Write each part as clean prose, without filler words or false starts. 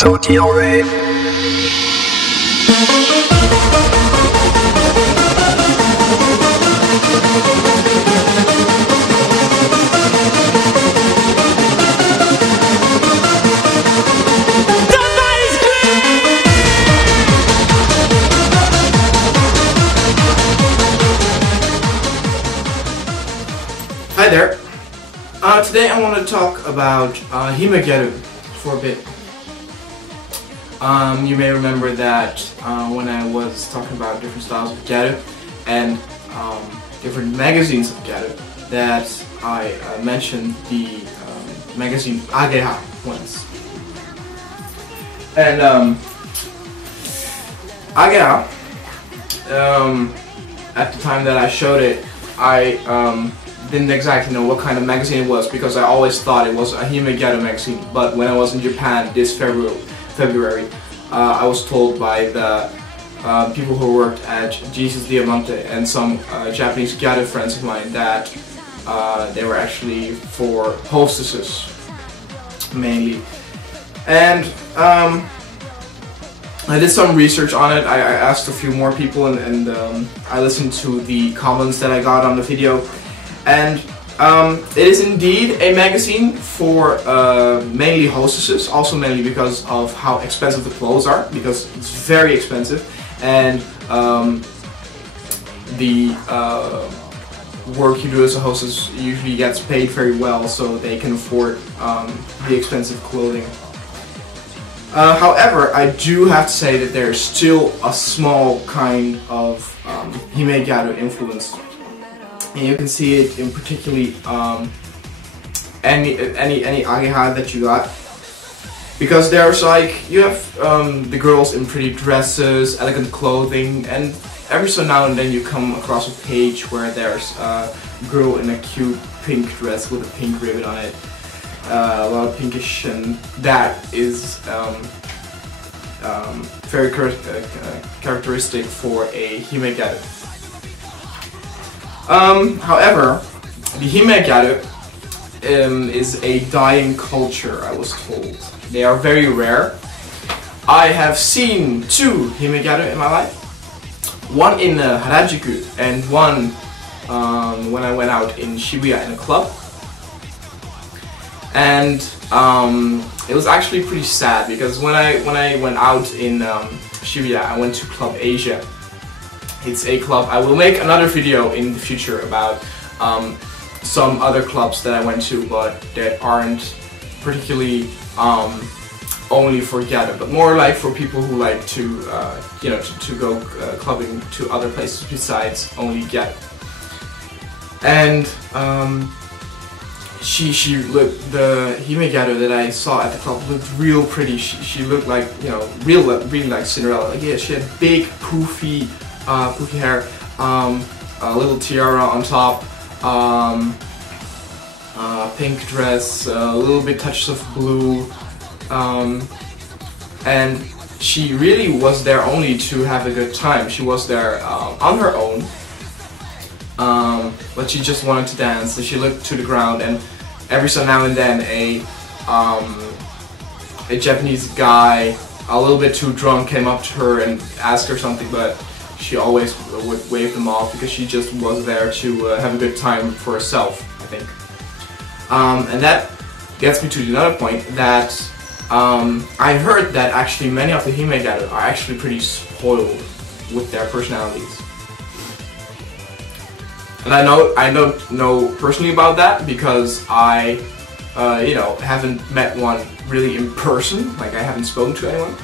Hi there. Today I want to talk about Himegyaru for a bit. You may remember that when I was talking about different styles of Gyaru and different magazines of Gyaru, that I mentioned the magazine Ageha once. And Ageha, at the time that I showed it, I didn't exactly know what kind of magazine it was, because I always thought it was a Himegyaru magazine. But when I was in Japan this February, I was told by the people who worked at Jesus Diamante and some Japanese Gyaru friends of mine that they were actually for hostesses mainly. And I did some research on it. I asked a few more people, and I listened to the comments that I got on the video. And it is indeed a magazine for mainly hostesses, also mainly because of how expensive the clothes are, because it's very expensive, and the work you do as a hostess usually gets paid very well, so they can afford the expensive clothing. However, I do have to say that there's still a small kind of Himegyaru influence. And you can see it in particularly any Ageha that you got, because there's like, you have the girls in pretty dresses, elegant clothing, and every so now and then you come across a page where there's a girl in a cute pink dress with a pink ribbon on it, a lot of pinkish, and that is very characteristic for a Himegyaru. However, the Himegyaru is a dying culture, I was told. They are very rare. I have seen 2 Himegyaru in my life. One in Harajuku and one when I went out in Shibuya in a club. And it was actually pretty sad, because when I went out in Shibuya, I went to Club Asia. It's a club. I will make another video in the future about some other clubs that I went to, but that aren't particularly only for Gyaru, but more like for people who like to, you know, to go clubbing to other places besides only Gyaru. And the Himegyaru that I saw at the club looked real pretty. She looked like, you know, really like Cinderella. Like, yeah, she had big poofy hair, a little tiara on top, pink dress, a little bit touches of blue, and she really was there only to have a good time. She was there on her own, but she just wanted to dance, and she looked to the ground, and every so now and then a Japanese guy, a little bit too drunk, came up to her and asked her something, but she always would wave them off, because she just was there to have a good time for herself, I think. And that gets me to another point, that I heard that actually many of the Himegyaru are actually pretty spoiled with their personalities. And I don't know personally about that, because I, you know, haven't met one really in person. Like, I haven't spoken to anyone.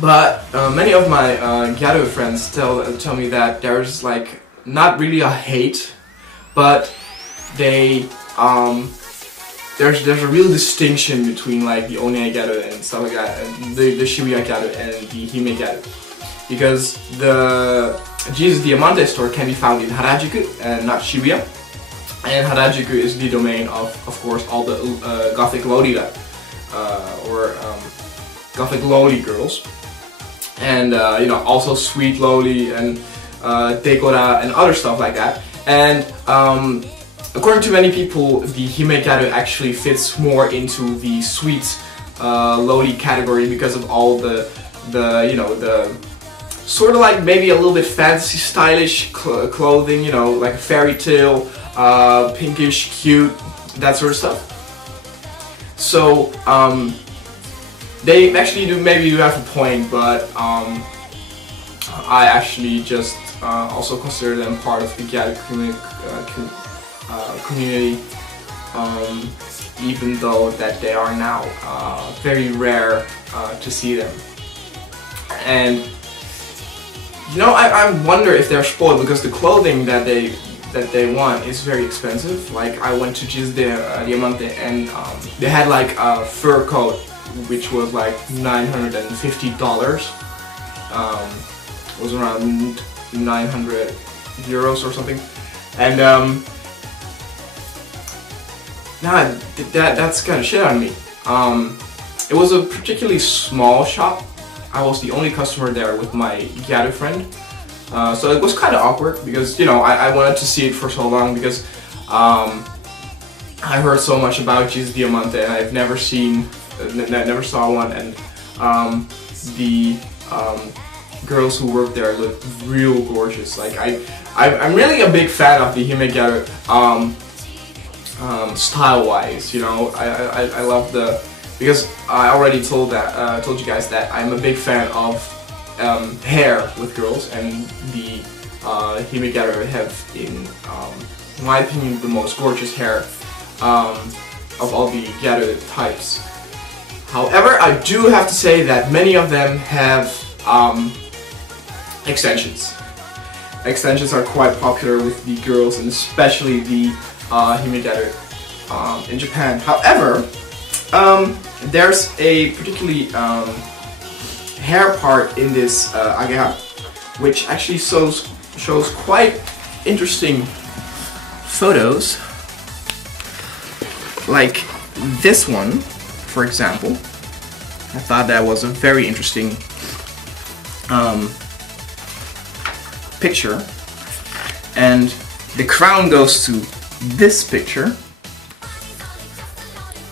But many of my Gyaru friends tell me that there's like not really a hate, but they there's a real distinction between like the One Gyaru and stuff like that, and the Shibuya Gyaru and the Himegyaru, because the Jesus Diamante store can be found in Harajuku and not Shibuya, and Harajuku is the domain of course, all the gothic loli or gothic loli girls. And you know, also sweet loli and decora and other stuff like that. And according to many people, the Himegyaru actually fits more into the sweet, lowly category because of all the you know, the sort of like maybe a little bit fancy, stylish clothing, you know, like fairy tale, pinkish, cute, that sort of stuff. So they actually maybe do have a point, but I actually just also consider them part of the Gyaru community, even though that they are now very rare to see them. And you know, I wonder if they're spoiled because the clothing that they want is very expensive. Like I went to Gyaru0 and they had like a fur coat which was like $950. It was around 900 euros or something, and nah, that scared the shit out of me. It was a particularly small shop. I was the only customer there with my Gyaru friend, so it was kind of awkward because, you know, I wanted to see it for so long because I heard so much about Gyaru0 and I've never saw one, and the girls who work there look real gorgeous. Like I'm really a big fan of the Himegyaru style-wise. You know, I love because I already told you guys that I'm a big fan of hair with girls, and the Himegyaru have, in my opinion, the most gorgeous hair of all the Gyaru types. However, I do have to say that many of them have extensions. Extensions are quite popular with the girls, and especially the Himegyaru in Japan. However, there's a particularly hair part in this Ageha, which actually shows quite interesting photos, like this one, for example. I thought that was a very interesting picture, and the crown goes to this picture.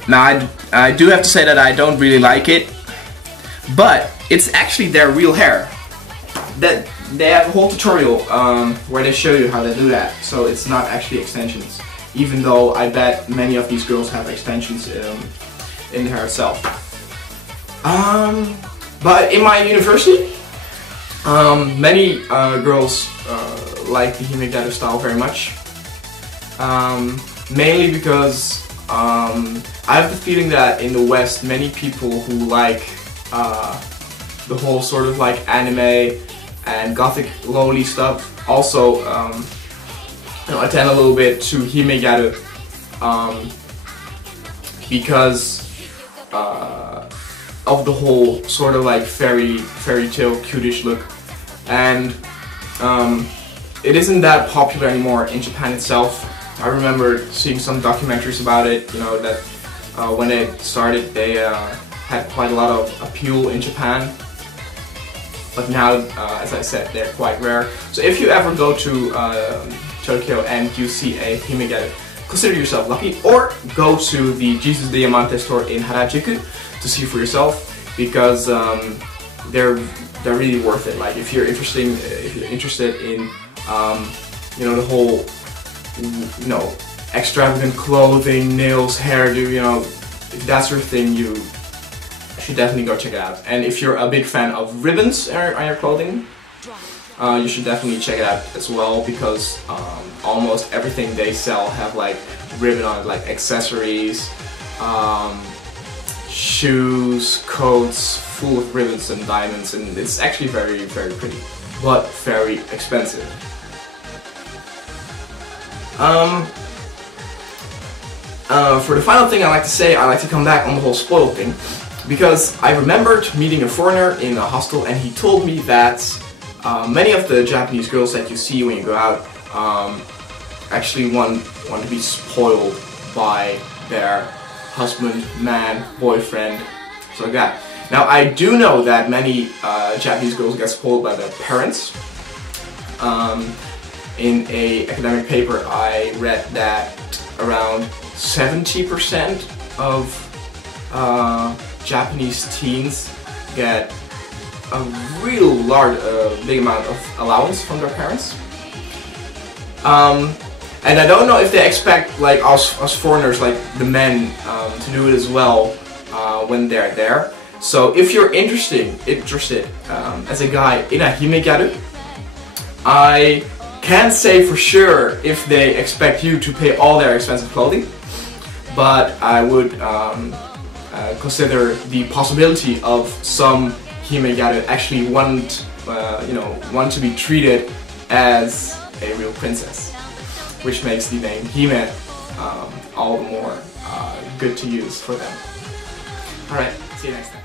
Now I do have to say that I don't really like it, but it's actually their real hair. That they have a whole tutorial where they show you how they do that, so it's not actually extensions, even though I bet many of these girls have extensions in the hair itself. But in my university, many girls like the Himegyaru style very much, mainly because I have the feeling that in the West, many people who like the whole sort of like anime and gothic lowly stuff also you know, attend a little bit to Himegyaru because of the whole sort of like fairy tale cutish look, and it isn't that popular anymore in Japan itself. I remember seeing some documentaries about it, you know, that when it started they had quite a lot of appeal in Japan, but now, as I said, they're quite rare. So if you ever go to Tokyo and you see a Himegyaru, consider yourself lucky, or go to the Jesus Diamante store in Harajuku to see for yourself, because they're really worth it. Like if you're interested in you know, the whole, you know, extravagant clothing, nails, hairdo, you know, if that's your thing, you should definitely go check it out. And if you're a big fan of ribbons on your clothing, you should definitely check it out as well, because almost everything they sell have like ribbon on it, like accessories, shoes, coats, full of ribbons and diamonds, and it's actually very pretty, but very expensive. For the final thing I like to say, I like to come back on the whole spoiled thing, because I remembered meeting a foreigner in a hostel, and he told me that many of the Japanese girls that you see when you go out actually want to be spoiled by their husband, man, boyfriend, so like that. Now I do know that many Japanese girls get spoiled by their parents. In a academic paper I read that around 70% of Japanese teens get a real large, big amount of allowance from their parents. And I don't know if they expect like us foreigners, like the men, to do it as well when they're there. So if you're interested as a guy in a Himegyaru, I can't say for sure if they expect you to pay all their expensive clothing, but I would consider the possibility of some Himegyaru actually want to be treated as a real princess, which makes the name Hime all the more good to use for them. Alright, see you next time.